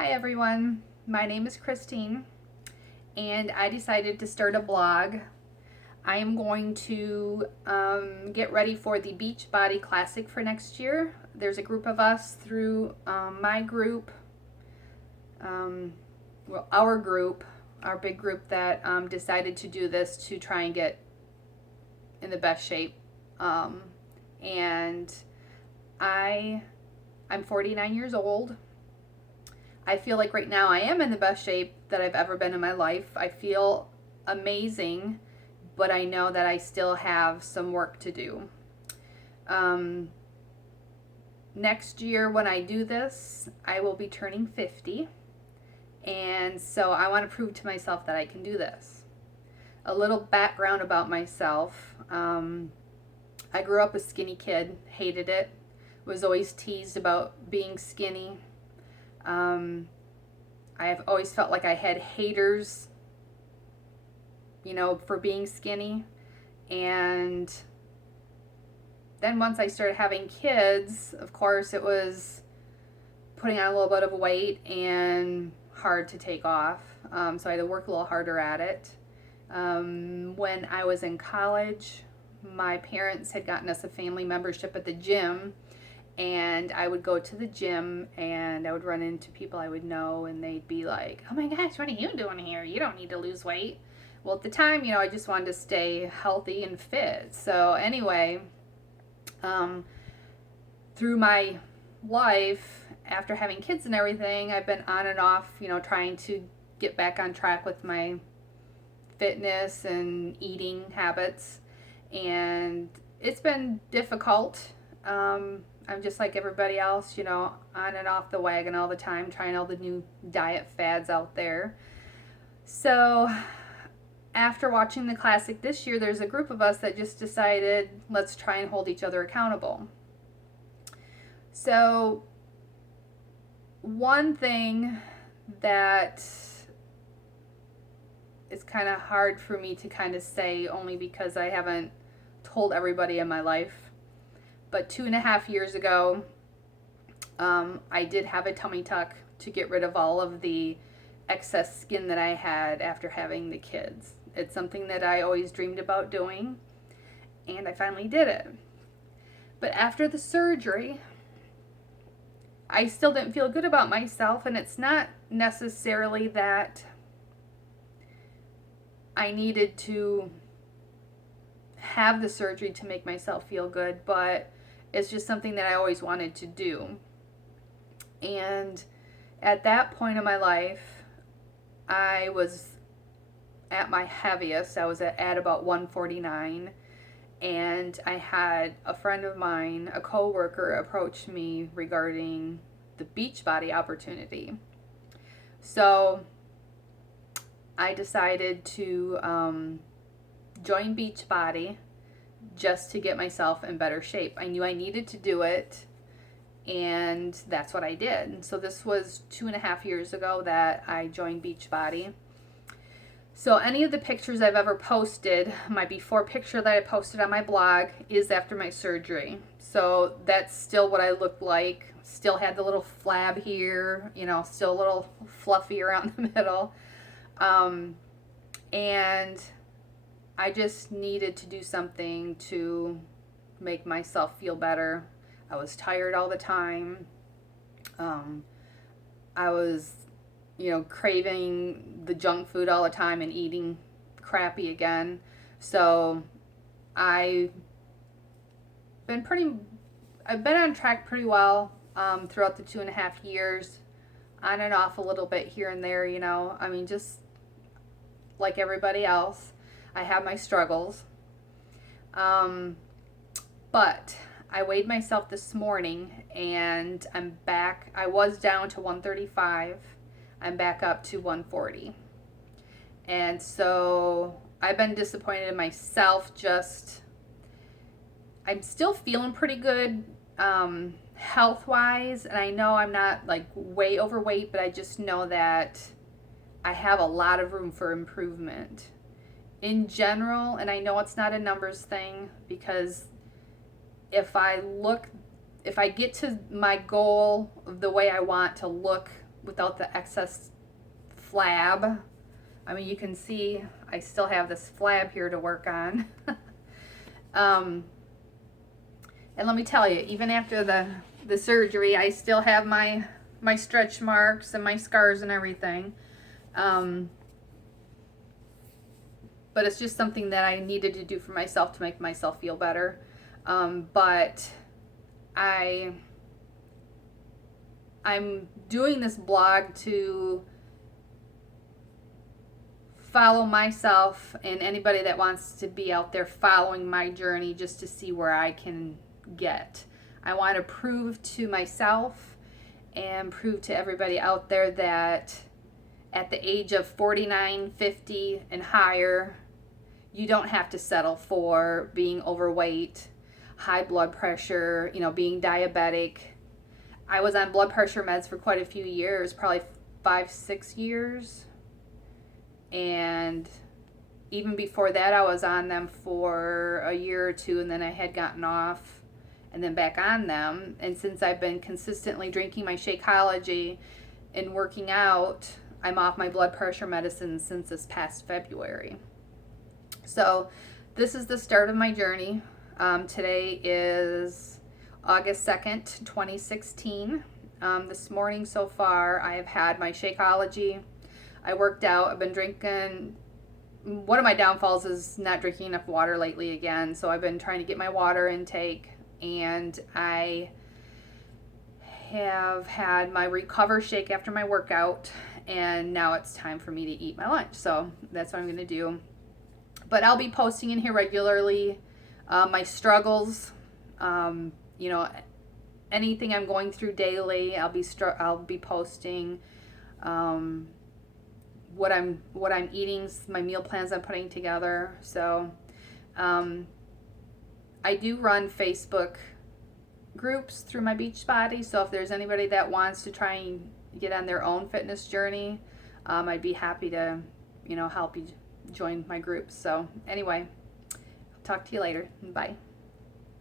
Hi everyone, my name is Christine and I decided to start a blog. I am going to get ready for the Beachbody Classic for next year. There's a group of us through my group, our group, our big group that decided to do this to try and get in the best shape. And I'm 49 years old. I feel like right now I am in the best shape that I've ever been in my life. I feel amazing, but I know that I still have some work to do. Next year when I do this, I will be turning 50. And so I want to prove to myself that I can do this. A little background about myself. I grew up a skinny kid, hated it, was always teased about being skinny. I've always felt like I had haters, for being skinny. And then once I started having kids, of course, it was putting on a little bit of weight and hard to take off. So I had to work a little harder at it. When I was in college, my parents had gotten us a family membership at the gym. And I would go to the gym and I would run into people I would know and they'd be like, "Oh my gosh, what are you doing here? You don't need to lose weight." Well, at the time, I just wanted to stay healthy and fit. So anyway, through my life, after having kids and everything, I've been on and off, trying to get back on track with my fitness and eating habits. And it's been difficult. I'm just like everybody else, on and off the wagon all the time, trying all the new diet fads out there. So after watching the Classic this year, there's a group of us that just decided, let's try and hold each other accountable. So one thing that is kind of hard for me to kind of say, only because I haven't told everybody in my life, but 2.5 years ago, I did have a tummy tuck to get rid of all of the excess skin that I had after having the kids. It's something that I always dreamed about doing, and I finally did it. But after the surgery, I still didn't feel good about myself, and it's not necessarily that I needed to have the surgery to make myself feel good, but it's just something that I always wanted to do. And at that point in my life, I was at my heaviest. I was at about 149. And I had a friend of mine, a coworker, approach me regarding the Beachbody opportunity. So I decided to join Beachbody just to get myself in better shape. I knew I needed to do it, and that's what I did. And so this was 2.5 years ago that I joined Beachbody. So any of the pictures I've ever posted, my before picture that I posted on my blog is after my surgery. So that's still what I looked like. Still had the little flab here, still a little fluffy around the middle. And I just needed to do something to make myself feel better. I was tired all the time. I was, craving the junk food all the time and eating crappy again. So I've been on track pretty well throughout the 2.5 years, on and off a little bit here and there, just like everybody else. I have my struggles. But I weighed myself this morning and I'm back. I was down to 135. I'm back up to 140. And so I've been disappointed in myself. I'm still feeling pretty good health-wise. And I know I'm not like way overweight, but I just know that I have a lot of room for improvement. In general, and I know it's not a numbers thing, because if I get to my goal of the way I want to look without the excess flab. I mean, you can see I still have this flab here to work on. And let me tell you, even after the surgery, I still have my stretch marks and my scars and everything. But it's just something that I needed to do for myself to make myself feel better. But I'm doing this blog to follow myself and anybody that wants to be out there following my journey just to see where I can get. I want to prove to myself and prove to everybody out there that at the age of 49, 50 and higher, you don't have to settle for being overweight, high blood pressure, being diabetic. I was on blood pressure meds for quite a few years, probably 5-6 years. And even before that, I was on them for a year or two, and then I had gotten off and then back on them. And since I've been consistently drinking my Shakeology and working out, I'm off my blood pressure medicine since this past February. So this is the start of my journey. Today is August 2nd, 2016. This morning so far, I have had my Shakeology. I worked out. I've been drinking. One of my downfalls is not drinking enough water lately again. So I've been trying to get my water intake. And I have had my Recover shake after my workout. And now it's time for me to eat my lunch. So that's what I'm going to do. But I'll be posting in here regularly my struggles, anything I'm going through daily. I'll be posting what I'm eating, my meal plans I'm putting together. So I do run Facebook groups through my Beachbody. So if there's anybody that wants to try and get on their own fitness journey, I'd be happy to help you join my groups. So anyway, talk to you later. Bye.